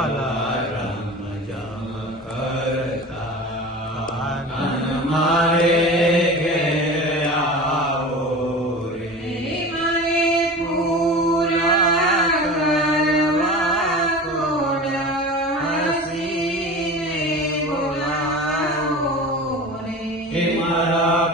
વાલા રમ જમ કરતા મારે ઘેર આવો રે. મને પૂરા કરવા કોડા હસીને બોલાવો રે. હે મારા